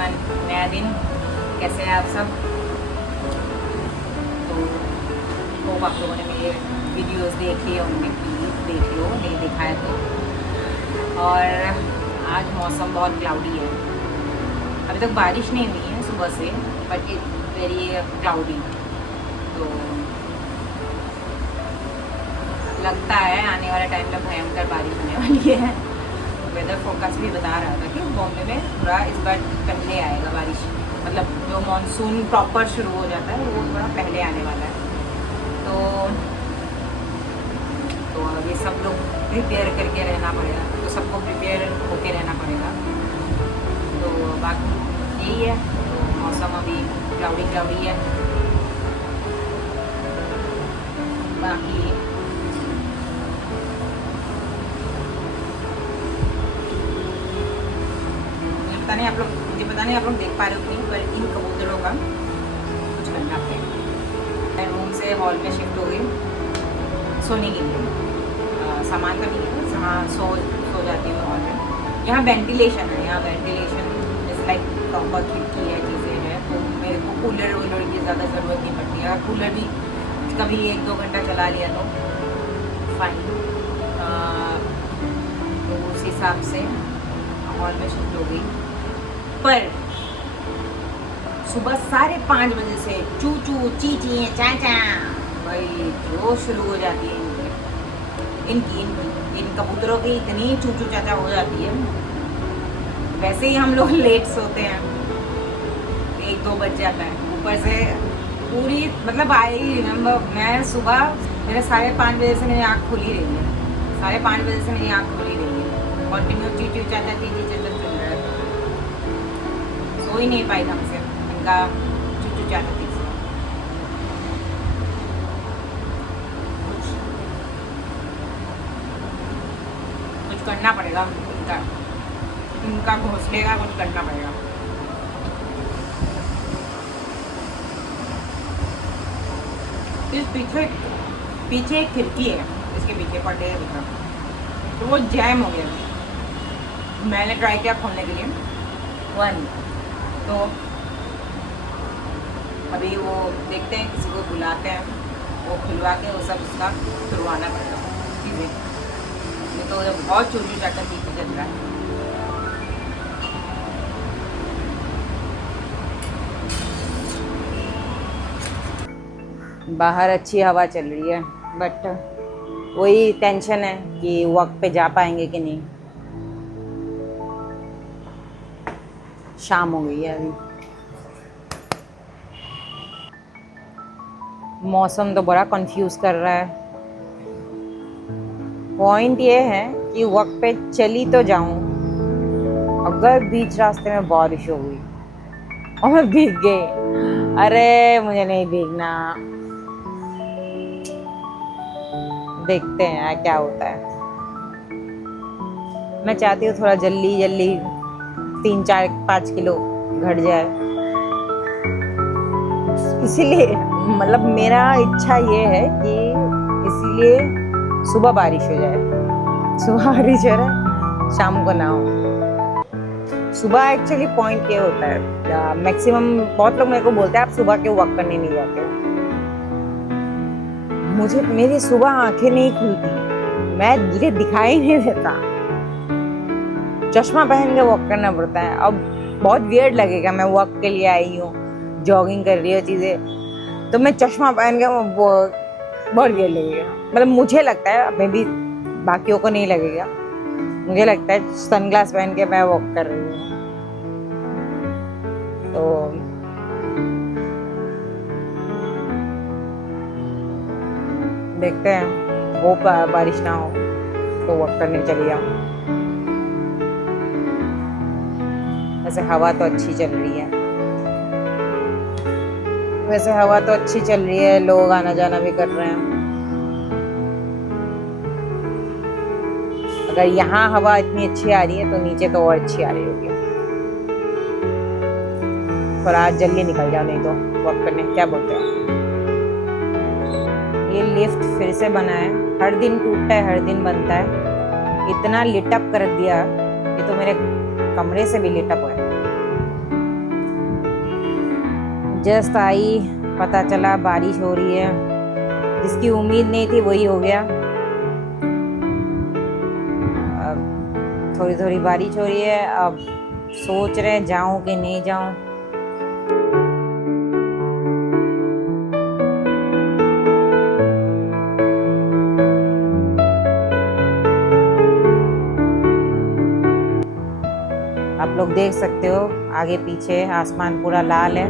Everyone, नया दिन, कैसे हैं आप सब। तो होप आप लोगों ने मेरे वीडियोस देख लिए होंगे, प्लीज़ देख लो, नहीं देखा है तो। और आज मौसम बहुत क्लाउडी है, अभी तक बारिश नहीं हुई है सुबह से, बट इट वेरी क्लाउडी। तो लगता है आने वाला टाइम में भयंकर बारिश होने वाली है। वेदर फोरकास्ट भी बता रहा था कि बॉम्बे में थोड़ा इस बार पहले आएगा बारिश, मतलब जो मॉनसून प्रॉपर शुरू हो जाता है वो थोड़ा पहले आने वाला है। तो अभी सब लोग प्रिपेयर करके रहना पड़ेगा, तो सबको प्रिपेयर होके रहना पड़ेगा। तो बाकी यही है, तो मौसम अभी क्लाउडी है। बाकी मुझे पता नहीं आप लोग देख पा रहे हो नहीं, पर इन कबूतरों का कुछ करना पड़ेगा। मैं रूम से हॉल में शिफ्ट हो गई सोने के लिए, सामान का नहीं है, जहाँ सो जाती हूँ हॉल में। यहाँ वेंटिलेशन है, यहाँ वेंटिलेशन इस लाइक प्रॉपर खिड़की है, चीज़ें हैं, तो मेरे को कूलर वूलर की ज़्यादा ज़रूरत नहीं पड़ती है। और कूलर भी कभी 1-2 घंटा चला लिया तो फाइन। तो उस हिसाब से हॉल में शिफ्ट हो गई। पर सुबह 5:30 बजे से चू चू ची ची चा चा भाई जो शुरू हो जाती है इनकी इन कबूतरों की इतनी चू चू चाचा हो जाती है। वैसे ही हम लोग लेट सोते हैं, 1-2 बज जाता है, ऊपर से पूरी मतलब आई रिमेम्बर मैं सुबह मेरे 5:30 बजे से मेरी आँख खुली रही है, 5:30 बजे से मेरी आँख खुली रही है, कंटिन्यू ची ची चाचा ची ची चाचा चल रहा है। सो ही नहीं पाई ढंग से, इनका चुचू चाचा थी। कुछ करना पड़ेगा, इनका घोंसले का कुछ करना पड़ेगा। इस पीछे एक खिड़की है, इसके पीछे पर्दे है दिख रहा, तो वो जैम हो गया। मैंने ट्राई किया खोलने के लिए, तो अभी वो देखते हैं, किसी को बुलाते हैं, वो खुलवा के वो सब उसका खुलवाना पड़ेगा चीज़ें। ये तो बहुत चोरी चाटा चीज़ें चल रहा है। बाहर अच्छी हवा चल रही है, बट वही टेंशन है कि वक्त पे जा पाएंगे कि नहीं। शाम हो गई है अभी, मौसम तो बड़ा कंफ्यूज कर रहा है। पॉइंट ये है कि वक्त पे चली तो जाऊं, अगर बीच रास्ते में बारिश हो गई और मैं भीग गई, अरे मुझे नहीं भीगना। देखते हैं क्या होता है। मैं चाहती हूँ थोड़ा जल्दी 3-4-5 किलो घट जाए, इसीलिए मतलब मेरा इच्छा ये है कि इसीलिए सुबह बारिश हो जाए, सुबह बारिश हो रहा शाम को ना हो। सुबह एक्चुअली पॉइंट ये होता है, मैक्सिमम बहुत लोग मेरे को बोलते हैं आप सुबह के वॉक करने नहीं जाते हो। मेरी सुबह आंखें नहीं खुलती, मुझे दिखाई नहीं देता, चश्मा पहन के वॉक करना पड़ता है। अब बहुत वियर्ड लगेगा, मैं वॉक के लिए आई हूँ, जॉगिंग कर रही हूँ चीज़ें, तो मैं चश्मा पहन के बहुत वियर्ड लगेगा। मतलब मुझे लगता है, मे बी बाकियों को नहीं लगेगा, मुझे लगता है सनग्लास पहन के मैं वॉक कर रही हूँ। तो देखते हैं, होप बारिश ना हो तो वॉक करने चली जाऊँ। वैसे हवा तो अच्छी चल रही है, लोग आना जाना भी कर रहे हैं। अगर यहाँ हवा इतनी अच्छी आ रही है तो नीचे तो और अच्छी आ रही होगी। पर आज जल्दी निकल जाओ, नहीं तो वॉक करने। क्या बोलते हो? ये लिफ्ट फिर से बना है, हर दिन टूटता है, हर दिन बनता है। इतना लिटअप कर दिया, ये तो मेरे कमरे से भी लिटअप है। जस्ट आई, पता चला बारिश हो रही है। जिसकी उम्मीद नहीं थी वही हो गया। अब थोड़ी थोड़ी बारिश हो रही है। अब सोच रहे जाऊं कि नहीं जाऊं। आप लोग देख सकते हो आगे पीछे आसमान पूरा लाल है,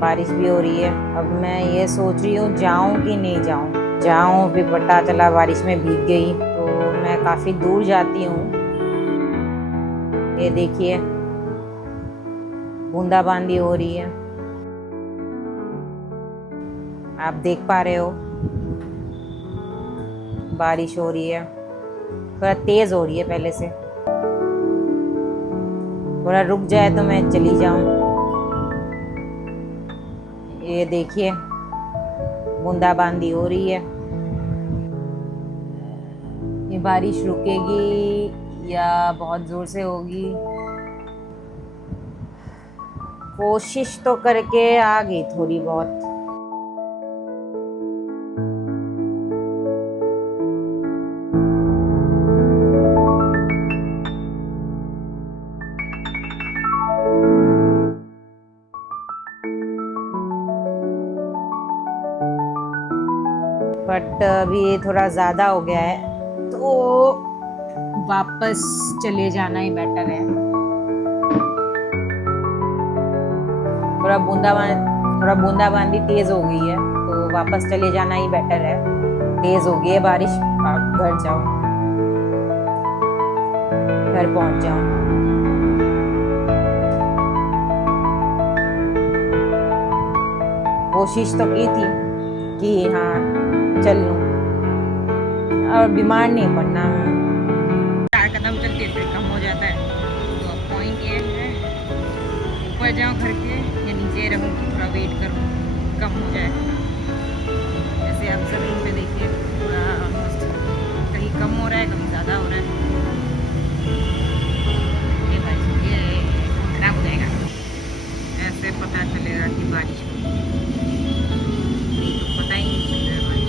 बारिश भी हो रही है। अब मैं ये सोच रही हूँ जाऊं कि नहीं जाऊं। जाऊं फिर पता चला बारिश में भीग गई तो मैं काफ़ी दूर जाती हूँ। ये देखिए बूंदाबांदी हो रही है, आप देख पा रहे हो। बारिश हो रही है, थोड़ा तेज हो रही है पहले से। थोड़ा रुक जाए तो मैं चली जाऊं। ये देखिए बूंदाबांदी हो रही है। ये बारिश रुकेगी या बहुत जोर से होगी। कोशिश तो करके आ गई थोड़ी बहुत। बट अभी थोड़ा ज़्यादा हो गया है तो वापस चले जाना ही बेटर है। थोड़ा बूंदाबांदी तेज़ हो गई है तो वापस चले जाना ही बेटर है। तेज़ हो गई है बारिश, आप घर जाओ, घर पहुंच जाओ। कोशिश तो की थी कि हाँ चल लूँ और बीमार नहीं पड़ना। 4 कदम चलते फिर कम हो जाता है। तो अब पॉइंट ये है ऊपर जाऊँ घर के या नीचे रहूँ कि थोड़ा वेट करूँ कम हो जाए। जैसे आप ज़मीन पे देखिए पूरा ऑलमोस्ट कहीं कम हो रहा है कहीं ज़्यादा हो रहा है। ये भाई ये खराब हो जाएगा। ऐसे पता चलेगा कि बारिश पता ही नहीं चल रहा है।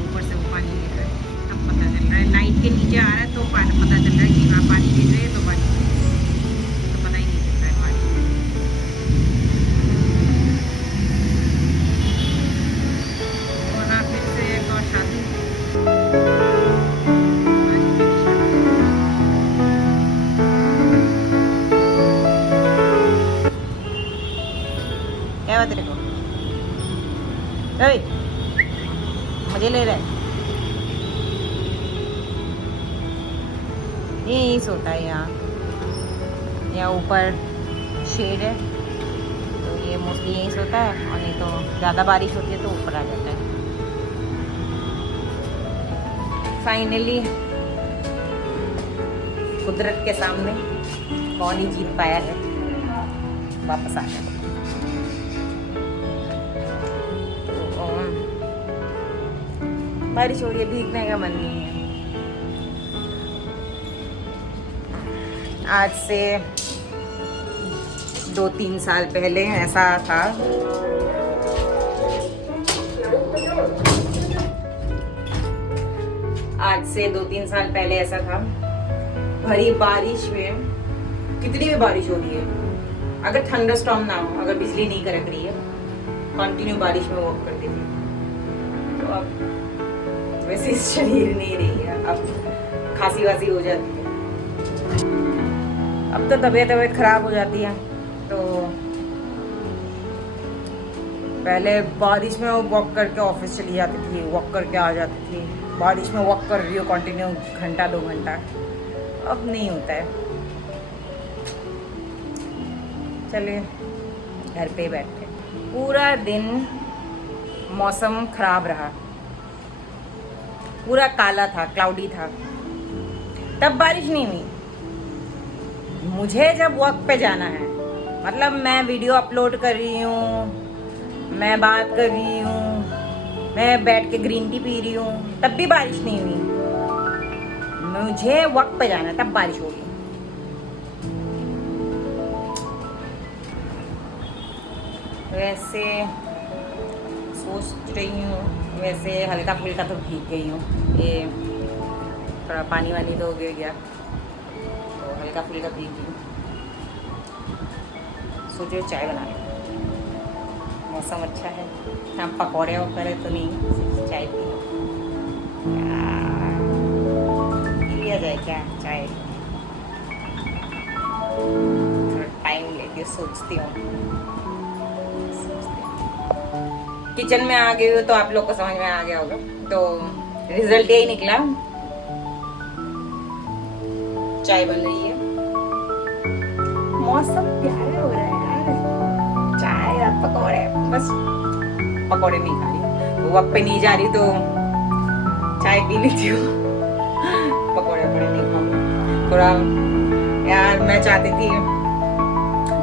ऊपर से वो पानी गिर रहा है तब पता चल रहा है। लाइट के नीचे आ रहा है तो पता चल रहा है कि हाँ पानी गिर रही है तो बारिश तो पता ही नहीं चल रहा है बारिश। वहाँ फिर से एक और शादी क्या बात तेरे को मजे ले रहा है। ये यही सोता है यहाँ ऊपर शेड है तो ये मोस्टली यहीं सोता है। और नहीं तो ज़्यादा बारिश होती है तो ऊपर आ जाता है। फाइनली कुदरत के सामने कौन ही जीत पाया है, वापस आ गया। बारिश हो रही है, भीगने का मन नहीं है। आज से 2-3 साल पहले ऐसा था। आज से 2-3 साल पहले ऐसा था। भरी बारिश में कितनी भी बारिश हो रही है, अगर थंडरस्टॉर्म ना हो, अगर बिजली नहीं कड़क रही है, कंटिन्यू बारिश में वॉक करती थी। तो अब वैसे शरीर नहीं रही है, अब खांसी वासी हो जाती है। अब तो तबीयत खराब हो जाती है। तो पहले बारिश में वॉक करके ऑफिस चली जाती थी, वॉक करके आ जाती थी। बारिश में वॉक कर रही हो कंटिन्यू घंटा 2 घंटा, अब नहीं होता है। चलिए घर पे बैठे। पूरा दिन मौसम खराब रहा, पूरा काला था, क्लाउडी था, तब बारिश नहीं हुई। मुझे जब वॉक पे जाना है, मतलब मैं वीडियो अपलोड कर रही हूँ, मैं बात कर रही हूँ, मैं बैठ के ग्रीन टी पी रही हूँ, तब भी बारिश नहीं हुई। मुझे वॉक पे जाना है तब बारिश हो गई। वैसे सोच रही हूँ, वैसे हल्का फुल्का तो भीग गई हूँ, ये थोड़ा पानी वानी तो गिर गया तो हल्का फुल्का भीग गई हूँ। सोच रही हूँ चाय बना लूँ, मौसम अच्छा है, हम पकौड़े वगैरह तो नहीं, चाय पी लो। पी लिया जाए क्या चाय? टाइम लेके सोचती हूँ। किचन में आ गई हूँ तो आप लोग को समझ में आ गया होगा, तो रिजल्ट यही निकला, चाय बन रही है, मौसम प्यारा हो रहा है यार, चाय और पकौड़े, बस पकौड़े नहीं खा रही, वक्त पे नहीं जा रही तो चाय पी लेती हूँ, पकौड़े नहीं खाऊँ। थोड़ा यार मैं चाहती थी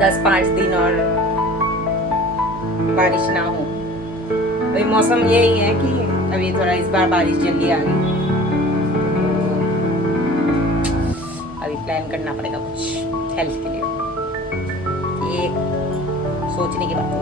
10-5 दिन और बारिश ना हो, अभी मौसम यही है कि अभी थोड़ा इस बार बारिश जल्दी आ गई, अभी प्लान करना पड़ेगा कुछ हेल्थ के लिए, ये सोचने की बात है।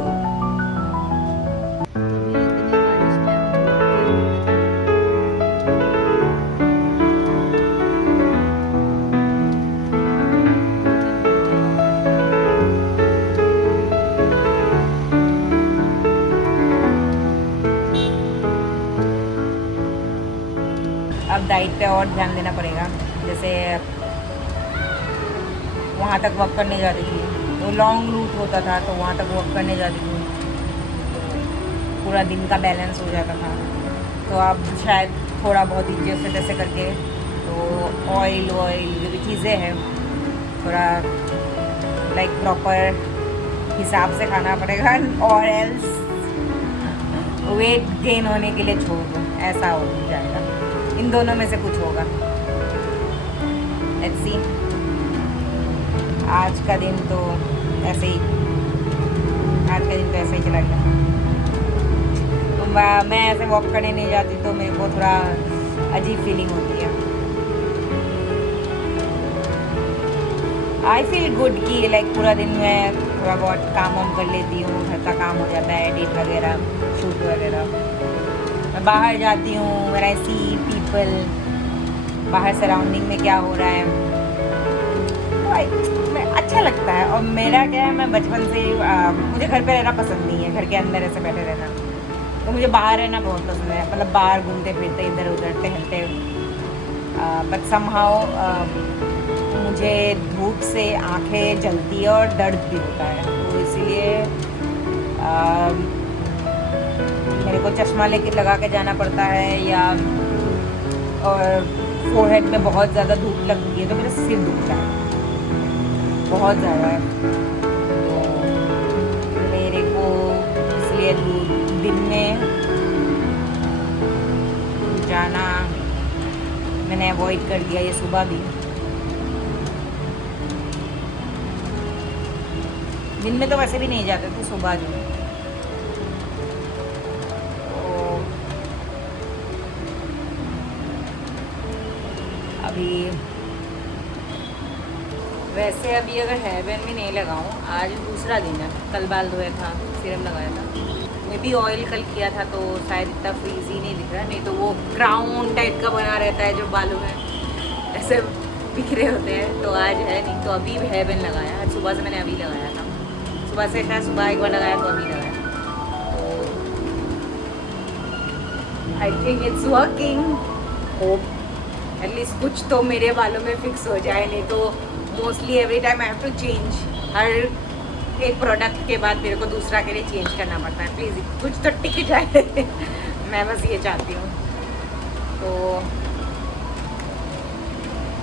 अब डाइट पे और ध्यान देना पड़ेगा, जैसे वहाँ तक वॉक करने जाती थी तो लॉन्ग रूट होता था, तो वहाँ तक वॉक करने जाती थी तो पूरा दिन का बैलेंस हो जाता था, तो अब शायद थोड़ा बहुत ही जैसे तैसे करके, तो ऑयल जो भी चीज़ें हैं थोड़ा लाइक प्रॉपर हिसाब से खाना पड़ेगा, और एल्स वेट गेन होने के लिए छोड़ दो, ऐसा हो जाएगा, इन दोनों में से कुछ होगा। लेट्स सी, आज का दिन तो ऐसे ही चला गया, तो मैं ऐसे वॉक करने नहीं जाती तो मेरे को थोड़ा अजीब फीलिंग होती है। आई फील गुड कि लाइक पूरा दिन मैं थोड़ा बहुत काम वाम कर लेती हूँ, घर का काम हो जाता है, एडिट वगैरह, शूट वगैरह, मैं बाहर जाती हूँ, व्हेन आई सी पीपल, बाहर सराउंडिंग में क्या हो रहा है, तो अच्छा लगता है। और मेरा क्या है, मैं बचपन से मुझे घर पे रहना पसंद नहीं है, घर के अंदर ऐसे बैठे रहना, तो मुझे बाहर रहना बहुत पसंद है, मतलब बाहर घूमते फिरते इधर उधर टहलते, बट समहाउ मुझे धूप से आंखें जलती है और दर्द भी होता है, तो इसीलिए मेरे को चश्मा लेके लगा के जाना पड़ता है, या और फोरहेड में बहुत ज़्यादा धूप लगती है तो मेरा सिर दुखता है बहुत ज़्यादा, तो मेरे को इसलिए दिन में जाना मैंने अवॉइड कर दिया, ये सुबह भी, दिन में तो वैसे भी नहीं जाते थे, सुबह जो अभी वैसे अभी अगर हेयर बैंड भी नहीं लगाऊं, आज दूसरा दिन है, कल बाल धोया था, सीरम लगाया था, मैं भी ऑयल कल किया था तो शायद इतना फ्रीजी नहीं दिख रहा, नहीं तो वो क्राउन टाइप का बना रहता है जो बालों में ऐसे बिखरे होते हैं, तो आज है नहीं, तो अभी हेयर बैंड लगाया, आज सुबह से मैंने अभी लगाया था, सुबह से शायद सुबह एक बार लगाया तो अभी लगाया, तो I think it's working, hope at least कुछ तो मेरे बालों में फिक्स हो जाए, नहीं तो mostly every time I have to change, हर एक प्रोडक्ट के बाद मेरे को दूसरा के लिए चेंज करना पड़ता है, प्लीज़ कुछ तो टिक जाए मैं बस ये चाहती हूँ। तो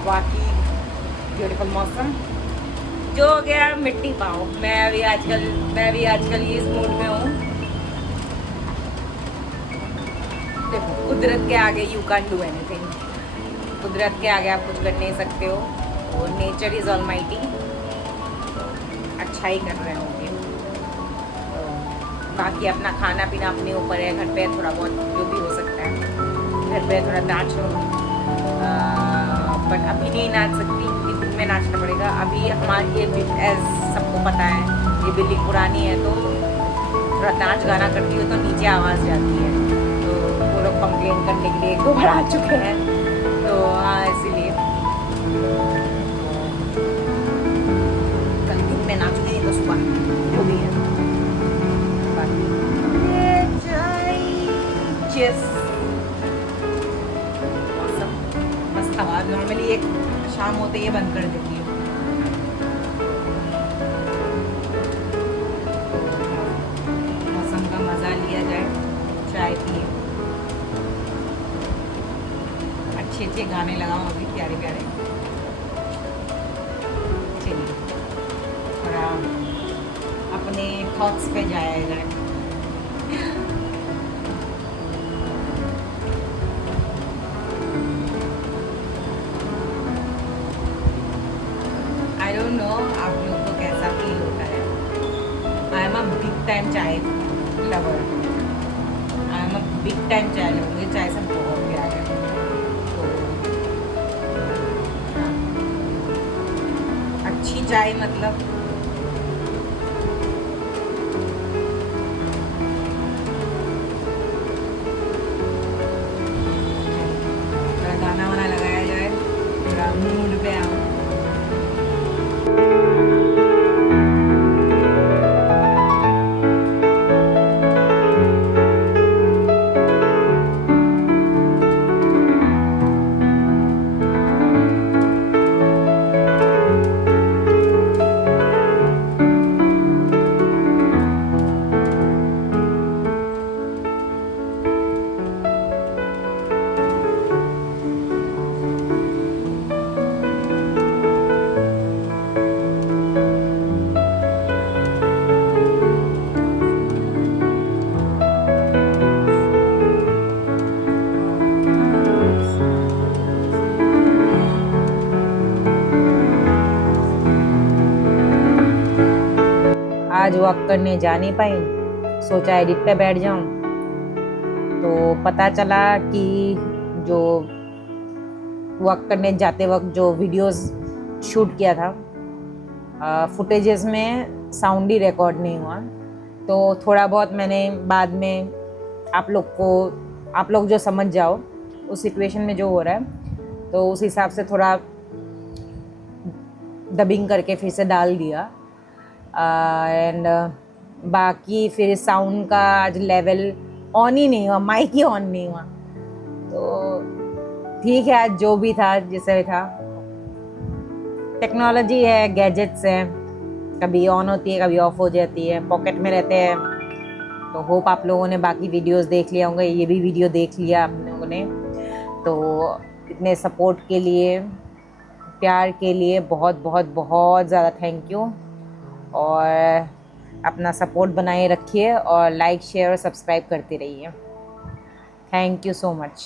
बाकी ब्यूटीफुल मौसम जो हो गया, मिट्टी पाओ, मैं भी आजकल ये इस मूड में हूँ, देखो कुदरत के आगे यू कैन डू एनीथिंग, कुदरत के आगे आप कुछ कर नहीं सकते हो, और नेचर इज़ ऑलमाइटी, अच्छा ही कर रहे होंगे, तो बाकी अपना खाना पीना अपने ऊपर है, घर पे थोड़ा बहुत जो भी हो सकता है, घर पे थोड़ा नाच लूँ, बट अभी नहीं नाच सकती क्योंकि दिन में नाचना पड़ेगा, अभी हमारी ये एज सबको पता है ये बिल्डिंग पुरानी है, तो थोड़ा नाच गाना करती हूँ तो नीचे आवाज़ जाती है, तो वो लोग कंप्लेन करने के लिए 1-2 बार आ चुके हैं, तो हाँ इसीलिए कल दिन में नाचूंगी, नहीं तो सुबह जो भी है। मौसम मस्त हवा, नॉर्मली एक शाम होते ही बंद कर देती हूँ। मौसम का मज़ा लिया जाए, चाय पिए, अच्छे गाने लगाऊं अभी प्यारे प्यारे, चलिए और अपने थॉट्स पे जाया जाए। आई डोंट नो आप लोग को कैसा फील होता है। I am a big time chai lover, I am a big time chai lover, मुझे चाय से बहुत प्यार है। तो हाँ, अच्छी चाय मतलब गाना वाना लगाया जाए, पूरा मूड पे आओ। आज वॉक करने जा नहीं पाई, सोचा एडिट पे बैठ जाऊं, तो पता चला कि जो वॉक करने जाते वक्त जो वीडियोस शूट किया था, फुटेजेस में साउंड ही रिकॉर्ड नहीं हुआ। तो थोड़ा बहुत मैंने बाद में आप लोग जो समझ जाओ उस सिचुएशन में जो हो रहा है, तो उस हिसाब से थोड़ा डबिंग करके फिर से डाल दिया। एंड बाकी फिर साउंड का आज लेवल ऑन ही नहीं हुआ, माइक ही ऑन नहीं हुआ, तो ठीक है आज जो भी था जैसे था। टेक्नोलॉजी है, गैजेट्स हैं, कभी ऑन होती है कभी ऑफ हो जाती है, पॉकेट में रहते हैं। तो होप आप लोगों ने बाकी वीडियोस देख लिया होंगे, ये भी वीडियो देख लिया आप लोगों ने, तो इतने सपोर्ट के लिए, प्यार के लिए बहुत बहुत बहुत ज़्यादा थैंक यू। और अपना सपोर्ट बनाए रखिए और लाइक शेयर और सब्सक्राइब करते रहिए। Thank you so much.